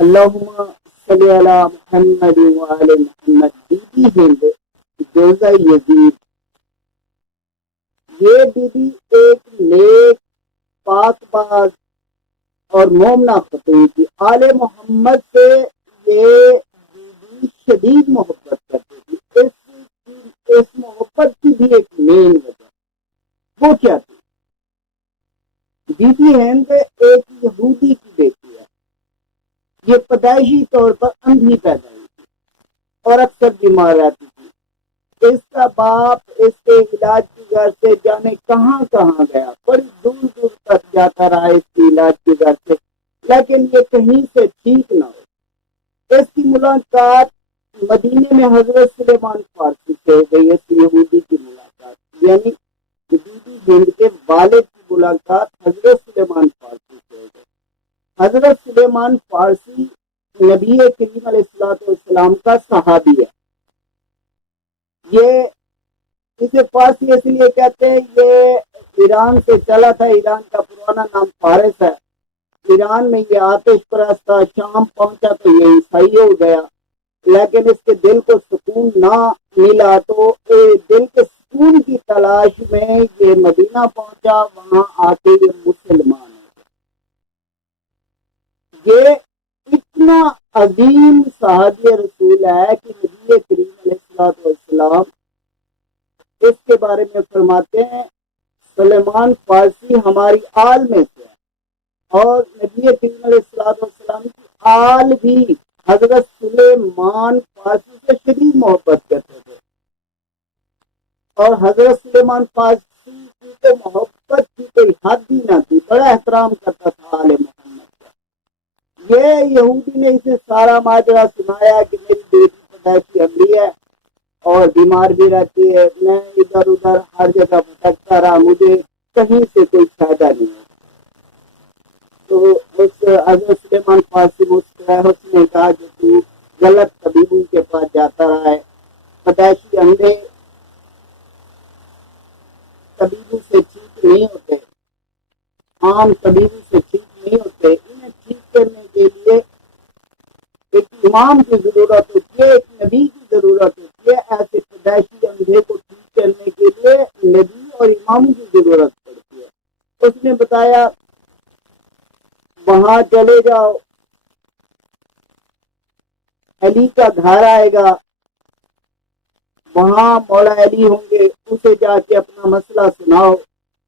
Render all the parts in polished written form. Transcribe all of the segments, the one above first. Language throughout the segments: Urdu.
اللہم صلی علی محمد وعلی محمد۔ بی بی ہند جوزہ یزید، یہ بی بی ایک نیک پاک باز اور مومنہ خاتون تھی۔ آل محمد سے یہ بی بی شدید محبت کرتی تھی۔ اس محبت کی بھی ایک مین وجہ وہ کیا تھی؟ بی بی ہند ایک یہودی کی بیٹی ہے۔ یہ پیدائشی طور پر اندھی پیدا ہوئی تھی اور اکثر بیمار رہتی تھی۔ اس کا باپ اس کے علاج کی غرض سے جانے کہاں کہاں گیا، بڑی دور دور تک جاتا رہا اس کی علاج کی غرض سے، لیکن یہ کہیں سے ٹھیک نہ ہو۔ اس کی ملاقات مدینے میں حضرت سلیمان فارسی سے گئی، اس یہودی کی ملاقات، یعنی بی بی ہند کے والد کی ملاقات حضرت سلیمان فارسی سے ہو گئی۔ حضرت سلیمان فارسی نبی کریم علیہ السلام کا صحابی ہے۔ یہ اسے فارسی اس لیے کہتے ہیں، یہ ایران سے چلا تھا، ایران کا پرانا نام فارس ہے۔ ایران میں یہ آتش پرست تھا، شام پہنچا تو یہ عیسائی ہو گیا، لیکن اس کے دل کو سکون نہ ملا تو دل کے سکون کی تلاش میں یہ مدینہ پہنچا، وہاں آ کے یہ مسلمان ہے۔ یہ اتنا عظیم صحابی رسول ہے کہ نبی کریم علیہ السلام اس کے بارے میں فرماتے ہیں سلیمان فارسی ہماری آل میں سے ہے، اور نبی کریم علیہ السلام کی آل بھی حضرت سلیمان فارسی سے شدید محبت کرتے تھے، اور حضرت سلیمان فارسی کی تو محبت کی کوئی حد ہی نہ تھی، بڑا احترام کرتا تھا آل محمد کا۔ یہ یہودی نے اسے سارا ماجرا سنایا کہ میری بیٹی پیدائشی اندھی ہے اور بیمار بھی رہتی ہے، میں ادھر ادھر ہر جگہ بھٹکتا رہا، مجھے کہیں سے کوئی فائدہ نہیں ہے۔ تو اس حضرت سلیمان فارسی مسکرائے، اس نے کہا کہ تو غلط طبیبوں کے پاس جاتا رہا ہے، پیدائشی اندھے طبیبوں سے ٹھیک نہیں ہوتے، عام طبیبوں سے ٹھیک نہیں ہوتے، انہیں ٹھیک کرنے کے لیے ایک امام کی ضرورت ہوتی ہے، ایک نبی کی ضرورت ہوتی ہے۔ ایسے پیدائشی اندھے کو ٹھیک کرنے کے لیے نبی اور اماموں کی ضرورت پڑتی ہے۔ اس نے بتایا وہاں چلے جاؤ، علی کا گھر آئے گا، وہاں مولا علی ہوں گے، اسے جا کے اپنا مسئلہ سناؤ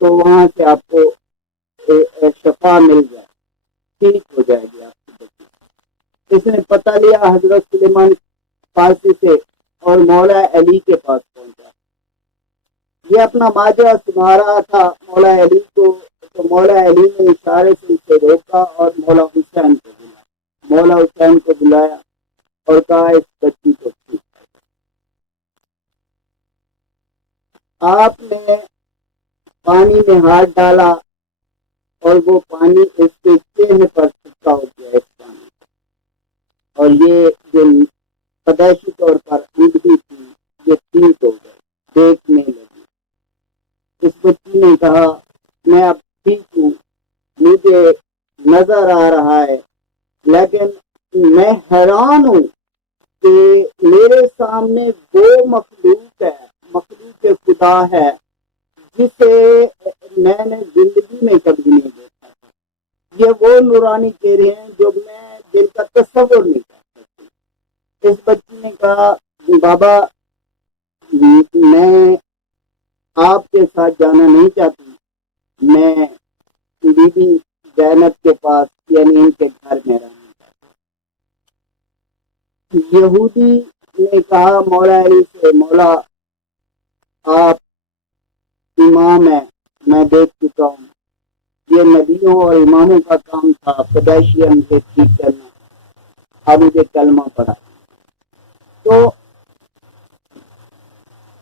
تو وہاں سے آپ کو شفا مل جائے، ٹھیک ہو جائے گی آپ کی بچی۔ اس نے پتہ لیا حضرت سلیمان فارسی سے اور مولا علی کے پاس پہنچا۔ یہ اپنا ماجرا سنا رہا تھا مولا علی کو، تو مولا علی نے اشارے سے اسے روکا اور مولا حسین کو بلایا، مولا حسین کو بلایا اور کہا اس بچی کو ٹھیک ہے۔ آپ نے پانی میں ہاتھ ڈالا اور وہ پانی اس کے چہرے پر چھٹکا ہو گیا اس پانی، اور یہ جو پیدائشی طور پر اندھی تھی یہ ٹھیک ہو گئی، دیکھنے لگی۔ اس بچی نے کہا میں اب ٹھیک ہوں، مجھے نظر آ رہا ہے، لیکن میں حیران ہوں کہ میرے سامنے وہ مخلوق ہے، مخلوق خدا ہے جسے میں نے زندگی میں کبھی نہیں دیکھا تھا۔ یہ وہ نورانی چہرے ہیں جو میں جن کا تصور نہیں کر سکتی۔ اس بچی نے کہا بابا میں آپ کے ساتھ جانا نہیں چاہتی، میں بی بی زینب کے پاس یعنی ان کے گھر میں رہنا چاہتی۔ یہودی نے کہا مولا علی سے مولا آپ امام ہے، میں دیکھ چکا ہوں، یہ نبیوں اور اماموں کا کام تھا پیدائشی اندھے ٹھیک کرنا، اب مجھے کلمہ پڑھا۔ تو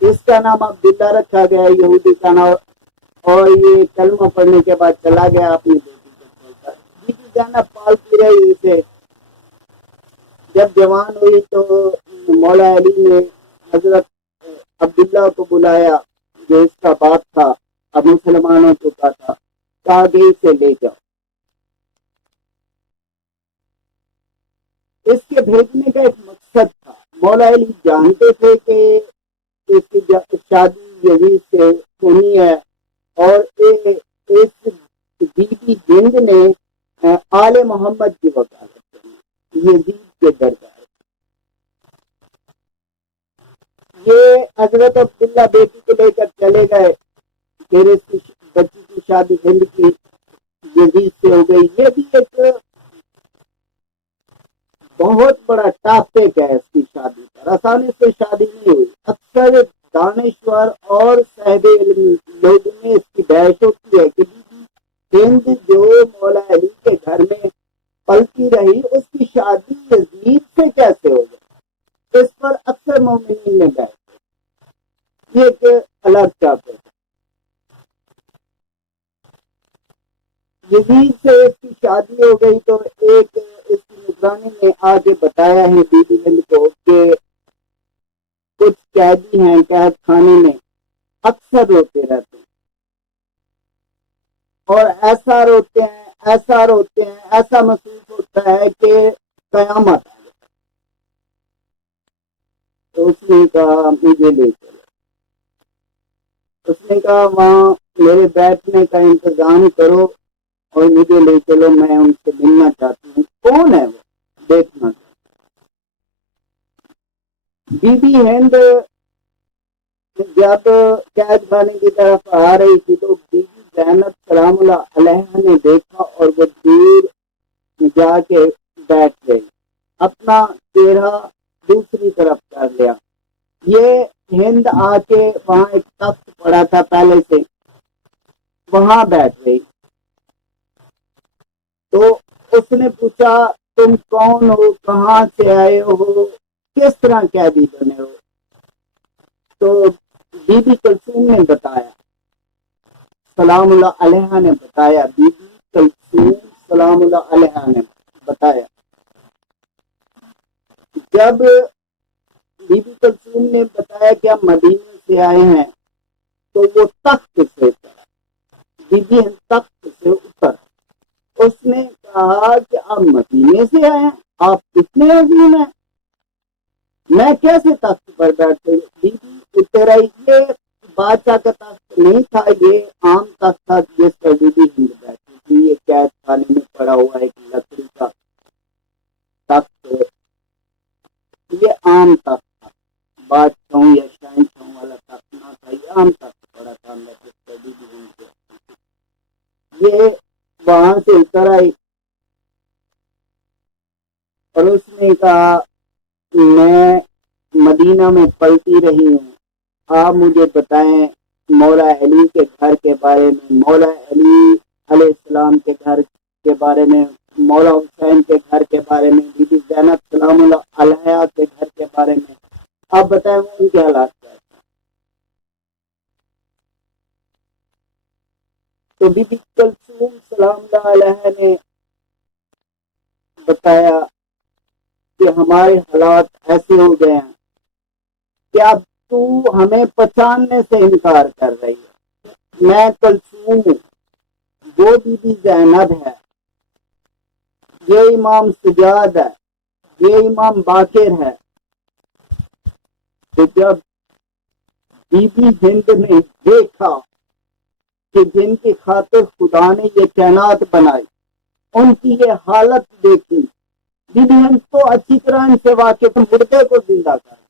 اس کا نام عبداللہ رکھا گیا، یہودی کا نام، اور یہ کلمہ پڑھنے کے بعد چلا گیا اپنی بیٹی کو چھوڑ کر۔ بی بی زینب پالتی رہی اسے، جب جوان ہوئی تو مولا علی نے حضرت عبداللہ کو بلایا جو اس کا باپ تھا، اب مسلمان ہو چکا تھا، کہا کہ اسے لے جاؤ۔ کے بھیجنے کا ایک مقصد تھا. مولا علی جانتے تھے کہ اس کی شادی یزید سے ہونی ہے، اور اس بی بی ہند نے آل محمد کی وکالت کی یزید کے دربار. یہ حضرت عبداللہ بیٹی کو لے کر چلے گئے، پھر اس کی بچی کی شادی ہند کی یزید سے ہو گئی. یہ بھی ایک بہت بڑا ٹاپک ہے اس کی شادی پر. آسانی سے شادی نہیں ہوئی. اکثر دانشور اور صاحب علم لوگوں میں اس کی بحث ہوتی ہے کہ ہند جو مولا علی کے گھر میں پلتی رہی، اس کی شادی یزید سے کیسے ہو گئی. اس پر اکثر مومنین نے بحث. یہ ایک الگ ٹاپک ہے. یزید سے اس کی شادی ہو گئی تو ایک اس کی نگرانی میں آگے بتایا ہے بی بی ہند کو کہ کچھ قیدی ہیں قید خانے میں، اکثر روتے رہتے ہیں، اور ایسا روتے ہیں ایسا محسوس ہوتا ہے کہ قیامت. تو اس نے کہا مجھے لے چلو. اس نے کہا وہاں میرے بیٹھنے کا انتظام کرو اور مجھے لے چلو، میں ان سے ملنا چاہتی ہوں. کون ہے وہ؟ دیکھنا. بی بی ہند جب قید خانے کی طرف آ رہی تھی تو بی بی زینب سلام اللہ علیہ نے دیکھا اور وہ دور جا کے بیٹھ گئی، اپنا چہرہ دوسری طرف کر لیا. یہ ہند آ کے وہاں ایک تخت پڑا تھا پہلے سے، وہاں بیٹھ گئی. تو اس نے پوچھا تم کون ہو، کہاں سے آئے ہو، کس طرح قیدی بنے ہو. تو بی بی کلثوم نے بتایا، سلام اللہ علیہ نے بتایا، بی بی کلثوم سلام اللہ علیہ نے بتایا. جب بی بی کلثوم نے بتایا کہ ہم مدینے سے آئے ہیں تو وہ تخت سے اترا. بی بی ہند تخت سے اتر. اس نے کہا کہ آپ مدینے سے آئے ہیں، آپ کتنے عظیم ہیں، میں کیسے تخت پر بیٹھتے. بی بی اتر آئی. یہ بادشاہ کا تخت نہیں تھا، یہ عام تخت تھا جس پر بی بی ہند بیٹھی تھی. یہ قید خانے میں پڑا ہوا ایک لکڑی کا تخت، یہ عام تخت تھا، بادشاہوں یا شہنشاہوں والا تخت نہ تھا. یہ عام تخت پڑا تھا اندر جس پر بی بی ہند بیٹھی. یہ وہاں سے اتر آئی اور اس نے کہا میں مدینہ میں پلتی رہی ہوں، آپ مجھے بتائیں مولا علی کے گھر کے بارے میں، مولا علی علیہ السلام کے گھر کے بارے میں، مولا حسین کے گھر کے بارے میں، بی بی زینب سلام اللہ علیہ کے گھر کے بارے میں. آپ بتائیں ان کے حالات کیا ہیں. تو بی بی کلثوم سلام اللہ علیہ نے بتایا کہ ہمارے حالات ایسے ہو گئے ہیں کہ اب تو ہمیں پہچاننے سے انکار کر رہی ہے. میں کلثوم ہوں، وہ بی بی زینب ہے، یہ امام سجاد ہے، یہ امام باقر ہے. تو جب بی بی ہند نے دیکھا کہ جن کی خاطر خدا نے یہ کائنات بنائی، ان کی یہ حالت دیکھی، بی بی ہند تو اچھی طرح ان سے واقف، مردے کو زندہ کر.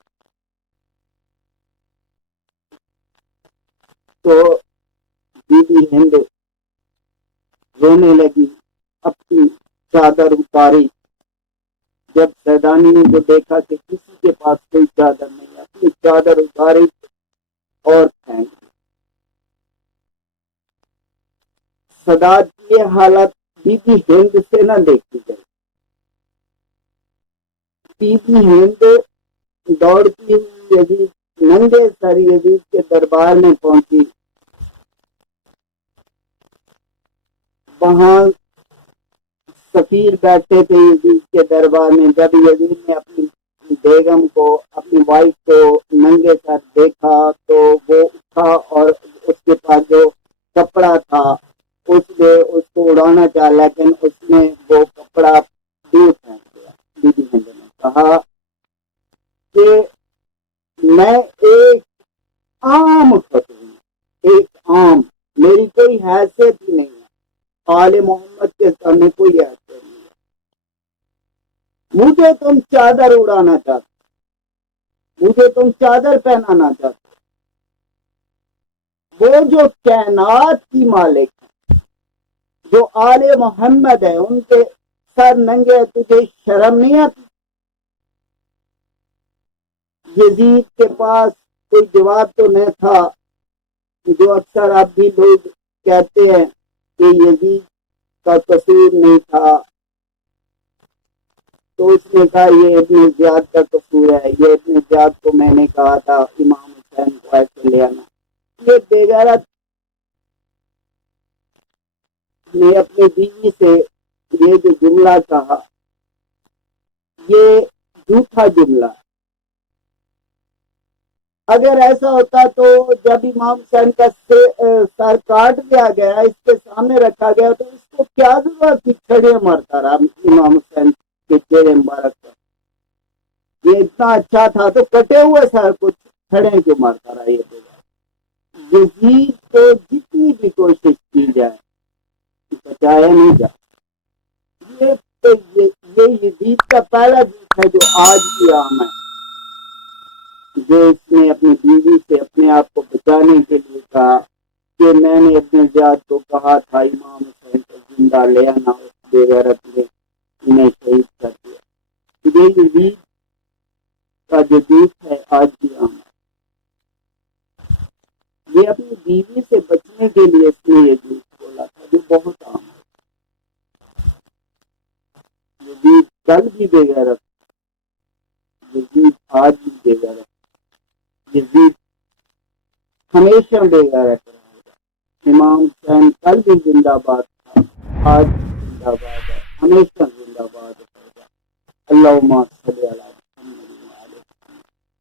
تو بی بی ہند رونے لگی، اپنی چادر اتاری. جب سیدانی نے جو دیکھا کہ کسی کے پاس کوئی چادر نہیں، اپنی چادر اتاری اور پھینک. سادات کی یہ حالت بی بی ہند سے نہ دیکھی گئی. بی بی ہند دوڑتی ہوئی یزید، ننگے سر یزید کے دربار میں پہنچی. وہاں سفیر بیٹھے تھے یزید کے دربار میں. جب یزید نے اپنی بیگم کو، اپنی وائف کو ننگے سر دیکھا تو وہ اٹھا اور اس کے پاس جو کپڑا تھا اس نے اس کو اڑانا چاہا، لیکن اس نے وہ کپڑا دور پھینک دیا. بی بی ہند نے کہا کہا کہ میں ایک عام خاتون، ایک عام، میری کوئی حیثیت ہی نہیں ہے، آل محمد کے سامنے کوئی حیثیت نہیں ہے، مجھے تم چادر اڑانا چاہتے، مجھے تم چادر پہنانا چاہتے، وہ جو کائنات کی مالک ہے، جو آل محمد ہے، ان کے سر ننگے، تجھے شرم نہیں آتی؟ یزید کے پاس کوئی جواب تو نہیں تھا، جو اکثر اب بھی لوگ کہتے ہیں کہ یزید کا قصور نہیں تھا، تو اس نے کہا یہ ابن زیاد کا قصور ہے، یہ ابن زیاد کو میں نے کہا تھا امام حسین کو ایسے لے آنا۔ یہ بے غیرت نے اپنی بیوی سے یہ جو جملہ کہا، یہ جھوٹا جملہ ہے۔ اگر ایسا ہوتا تو جب امام حسین کا سر کاٹ دیا گیا، اس کے سامنے رکھا گیا، تو اس کو کیا ضرورت تھی کھڑے مرتا رہا امام حسین کے چہرے مبارک پر؟ یہ اتنا اچھا تھا تو کٹے ہوئے سر کو کھڑے کیوں مرتا رہا؟ یہ یزید کو جتنی بھی کوشش کی جائے بچایا نہیں جائے۔ یہ یزید کا پہلا جھوٹ ہے جو آج بھی عام ہے، جو اس نے اپنی بیوی سے اپنے آپ کو بچانے کے لیے کہا کہ میں نے اپنے زیاد کو کہا تھا امام حسین کو زندہ لے آنا، اس بے غیرت نے انہیں شہید کر دیا۔ یہ یزید کا جو جھوٹ ہے آج بھی عام ہے۔ یہ اپنی بیوی سے بچنے کے لیے اس نے یہ جھوٹ بولا تھا جو بہت عام ہے۔ یزید کل بھی بے غیرت، یزید آج بھی بے غیرت، یزید ہمیشہ بے غیرت رہے گا۔ امام حسین کل بھی زندہ باد تھا، آج بھی زندہ باد ہے، ہمیشہ زندہ باد رہے گا۔ اللہم صلی علی